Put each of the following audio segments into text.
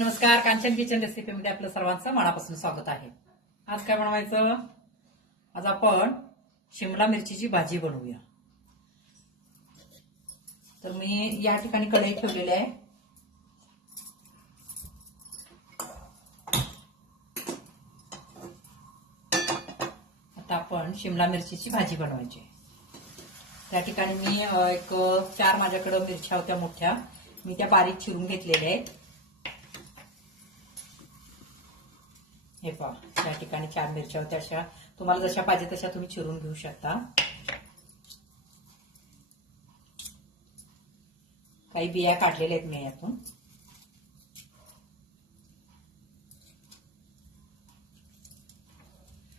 नमस्कार कांचन किचन रेसिपीमध्ये आपलं सर्वांचं मनापासून स्वागत आहे. आज काय बनवायचं? आज आपण शिमला मिरचीची भाजी बनवूया. तर मी या ठिकाणी कढई ठेवलेली आहे. आता आपण शिमला मिरचीची भाजी बनवायची. त्या ठिकाणी मी एक चार माझ्याकडं मिरच्या होत्या मोठ्या. मी त्या बारीक चिरून घेतलेल्या आहेत. हे पहा या ठिकाणी चार मिरच्या होत्या अशा तुम्हाला जशा पाहिजे तशा तुम्ही चिरून घेऊ शकता. काही बिया काढलेल्या आहेत मी यातून.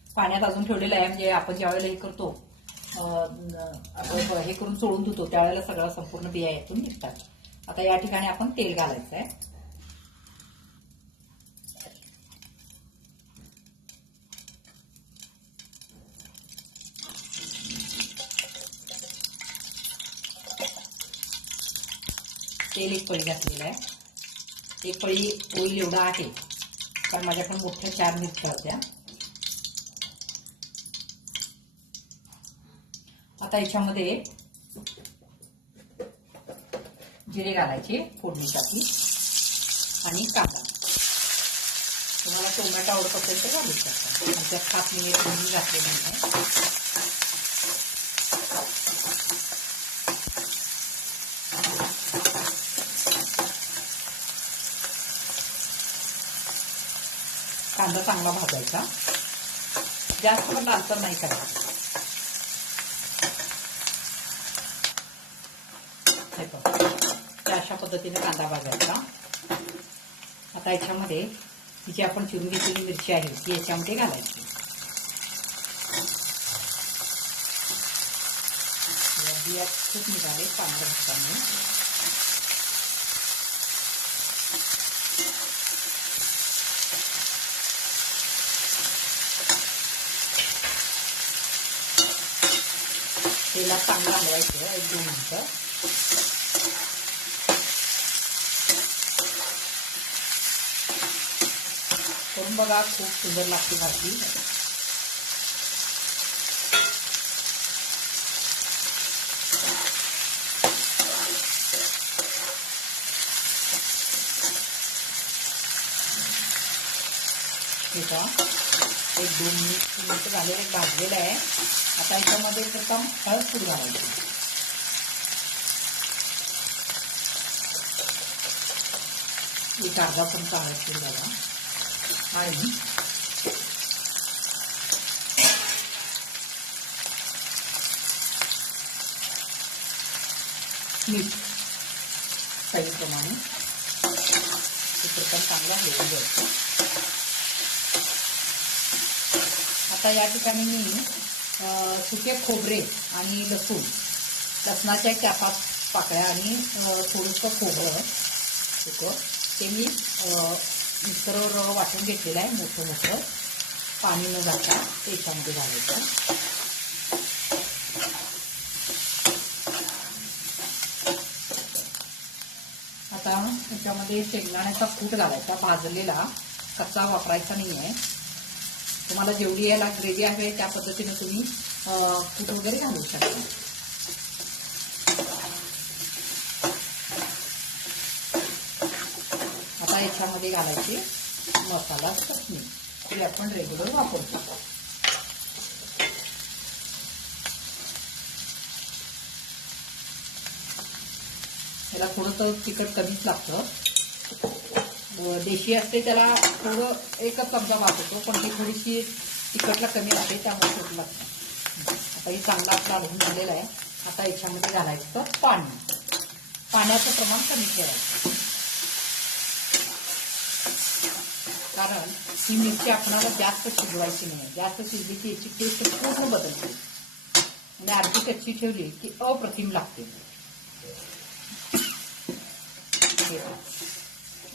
पाण्यात अजून ठेवलेलं आहे म्हणजे आपण ज्या वेळेला हे करतो आपण हे करून चोळून धुतो त्यावेळेला सगळं संपूर्ण बिया यातून निघतात. आता या ठिकाणी आपण तेल घालायचं आहे तेल एक पळी घातलेलं आहे. एक पळी होईल एवढा आहे कारण माझ्याकडून मोठ्या चार मिरच्या होत्या आता याच्यामध्ये जिरे घालायचे फोडणीसाठी आणि कांदा. तुम्हाला टोमॅटो आवडत असेल तर घालू शकता. त्यात सात मी फोडणी घातलेली आहे कांदा चांगला भाजायचा. जास्त पण लालसर नाही करायचं. अशा पद्धतीने कांदा भाजायचा. आता याच्यामध्ये ही जी आपण चिरून घेतलेली मिरची आहे ती याच्यामध्ये घालायची. बिया खूप निघाले पांढऱ्या भाताने तेलात चांगलं हलवायचं एक दोन मिनटं करून बघा खूप सुंदर लागते भाजी ठीक आहे एक दोन मिनिट मिनिट झालेले भाजलेलं आहे. आता याच्यामध्ये प्रथम हळद पूड घालायची. एक अर्धा चमचा हळद पूड घाला. आणि मीठ चवीप्रमाणे ते प्रथम चांगला हलवून घ्यायचं. आता या ठिकाणी मी सुके खोबरे आणि लसूण लसणाच्या चापा पाकळ्या आणि थोडंसं खोबरं सुकं. ते मी मिक्सरवर वाटून घेतलेलं आहे मोठं मोठं. पाणी न जाता ते याच्यामध्ये घालायचं. आता त्याच्यामध्ये शेंगदाण्याचा कूट घालायचा भाजलेला. कच्चा वापरायचा नाही आहे तुम्हाला जेवढी याला ग्रेव्ही आहे त्या पद्धतीने तुम्ही अं, वगैरे घालू शकता. आता याच्यामध्ये घालायची मसाला चटणी. ते आपण रेग्युलर वापरतो. याला थोडंसं तिखट कमीच लागतं. देशी असते त्याला थोडं एकच चमचा वापरतो पण ती थोडीशी तिखटला कमी राहते त्यामुळे छोट लागतं आता हे चांगला आपला हलवून झालेला आहे. आता याच्यामध्ये घालायचं पाणी. पाण्याचं प्रमाण कमी करायचं. कारण ही मिरची आपणाला जास्त शिजवायची नाही. जास्त शिजली की याची टेस्ट पूर्ण बदलते. आणि अर्धी कच्ची ठेवली की अप्रतिम लागते.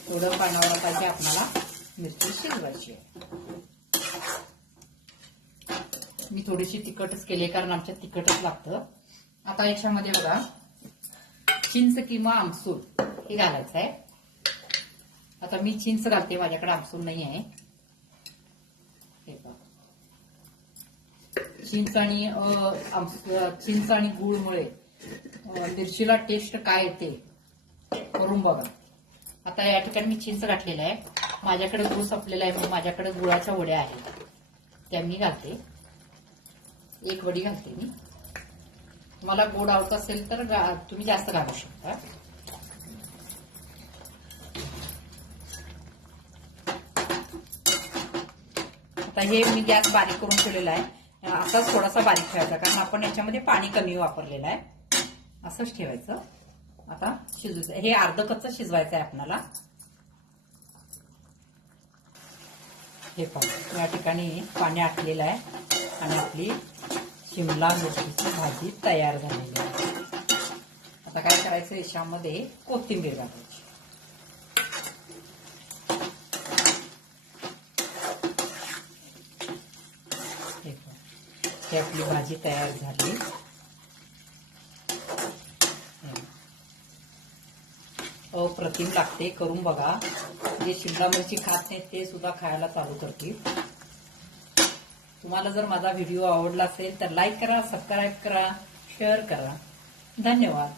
थोडं पाण्यावर पाहिजे आपल्याला मिरची शिजवायची आहे. मी थोडीशी तिखटच केली कारण आमच्यात तिखटच लागतं. आता याच्यामध्ये बघा चिंच किंवा आमसूल हे घालायचं आहे. आता मी चिंच घालते माझ्याकडे आमसूल नाही आहे. चिंच आणि चिंच आणि गुळमुळे मिरचीला टेस्ट काय येते? करून बघा. आता या ठिकाणी मी चिंच घातलेला आहे. माझ्याकडे गुळ संपलेला आहे मग माझ्याकडे गुळाच्या वड्या आहेत. त्या मी घालते. एक वडी घालते मी. तुम्हाला गोड आवडत असेल तर गा- तुम्ही जास्त घालू शकता. आता हे मी गॅस बारीक करून ठेवलेला आहे. असाच थोडासा बारीक ठेवायचा कारण आपण याच्यामध्ये पाणी कमी वापरलेलं आहे. असंच ठेवायचं. आता शिजू हे अर्ध कच्चं शिजवायचं आहे आपल्याला हे पाहू या ठिकाणी पाणी आटलेलं आहे आणि आपली शिमला मिरचीची भाजी तयार झालेली आहे. आता काय करायचं? याच्यामध्ये कोथिंबीर घालायची. हे आपली भाजी तयार झाली. अप्रतिम लागते करून बघा. जे शिमला मिरची खात नाहीत ते सुद्धा खायला चालू करतील. तुम्हाला जर माझा व्हिडिओ आवडला असेल तर लाईक करा सबस्क्राईब करा शेअर करा. धन्यवाद.